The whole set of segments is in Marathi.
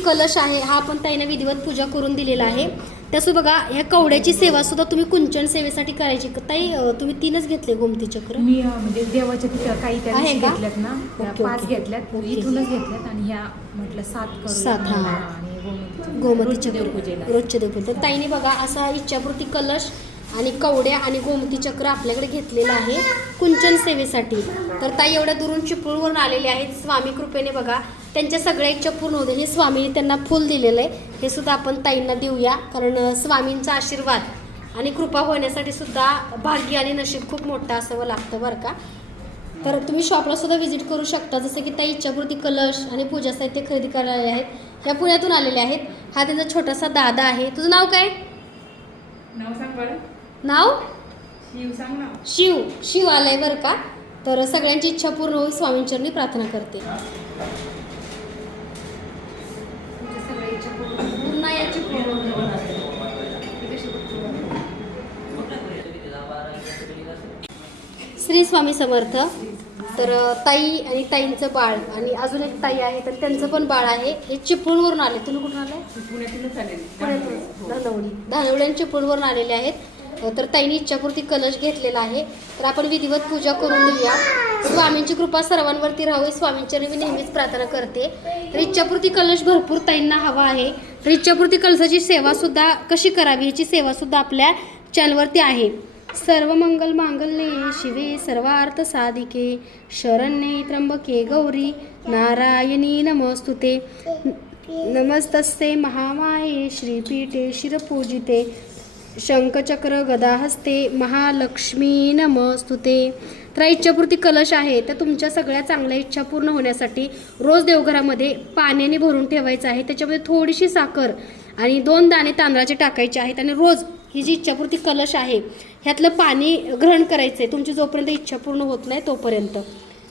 कलश आहे हा आपण ताईने विधिवत पूजा करून दिलेला आहे त्यासोबत बघा ह्या कवड्याची सेवा सुद्धा तुम्ही कुंचन सेवेसाठी करायची ताई तुम्ही तीनच घेतले गोमती चक्र मी म्हणजे देवाच्या तिथं काही त्या आहे दिवशी का? घेतल्यात ना पाच. घेतल्यात. इथूनच घेतल्यात आणि ह्या म्हटलं सात सात, हा. गोमती चक्र. रोजच्या देवपूजेला तर ताईने बघा असा इच्छापूर्ती कलश आणि कवड्या आणि गोमती चक्र आपल्याकडे घेतलेलं आहे कुंचन सेवेसाठी तर ताई एवढ्या दुरून चिपळूणवरून आलेले आहेत स्वामी कृपेने बघा त्यांच्या सगळ्या इच्छा पूर्ण होते हे स्वामीने त्यांना फुल दिलेलं आहे. हे सुद्धा आपण ताईंना देऊया कारण स्वामींचा आशीर्वाद आणि कृपा होण्यासाठी सुद्धा भाग्य आणि नशीब खूप मोठं असावं लागतं बरं का? तर तुम्ही शॉपला सुद्धा व्हिजिट करू शकता. जसं की त्या इच्छापूर्ती कलश आणि पूजा साहित्य खरेदी करायला आहेत. ह्या पुण्यातून आलेल्या आहेत. हा त्यांचा छोटासा दादा आहे. तुझं नाव काय? नाव सांग बरं. नाव? शिव सांग ना शिव. शिव आलंय बरं का? तर सगळ्यांची इच्छा पूर्ण होईल स्वामींचरणी प्रार्थना करते. तुमच्या सगळ्या इच्छा पूर्ण होतील. पुन्हा याची पूर्ण होतील. श्री स्वामी समर्थ. तर ताई आणि ताईंचं बाळ आणि अजून एक ताई आहे तर त्यांचं पण बाळ आहे. हे चिपळूणवरून आले. तुम्ही कुठून आले? पुण्यातून. धानवडी. धानवडी आणि चिपळूणवरून आलेले आहेत. तर ताईंनी इच्छापूर्ती कलश घेतलेला आहे. तर आपण विधिवत पूजा करून देऊया. स्वामींची कृपा सर्वांवरती राहावी. स्वामींच्या मी नेहमीच प्रार्थना करते. तर इच्छापूर्ती कलश भरपूर ताईंना हवा आहे. तर इच्छापूर्ती कलशाची सेवा सुद्धा कशी करावी याची सेवा सुद्धा आपल्या चॅनलवरती आहे. सर्व मंगल मांगल्ये शिवे सर्वार्थ साधिके. शरण्ये त्र्यंबके गौरी. नारायणी नमस्तुते. नमस्तस्ते महामाये. श्रीपीठे शिरपूजिते. शंखचक्र गदाहस्ते महालक्ष्मी नमस्तुते तर इच्छापूर्ती कलश आहे तर तुमच्या सगळ्या चांगल्या इच्छा पूर्ण होण्यासाठी रोज देवघरामध्ये पाण्याने भरून ठेवायचं आहे. त्याच्यामध्ये थोडीशी साखर आणि दोन दाणे तांदळाचे टाकायचे आहेत आणि रोज ही जी इच्छापूर्ती कलश आहे ह्यातलं पाणी ग्रहण करायचं आहे तुमची जोपर्यंत इच्छा पूर्ण होत नाही तोपर्यंत.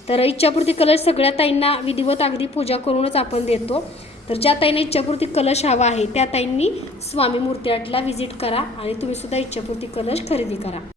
तर इच्छापूर्ती कलश सगळ्या ताईंना विधिवत अगदी पूजा करूनच आपण देतो. तर ज्या ताईंना इच्छापूर्ती कलश हवा आहे त्या ताईंनी स्वामी मूर्ती आटला व्हिजिट करा आणि तुम्ही सुद्धा इच्छापूर्ती कलश खरेदी करा.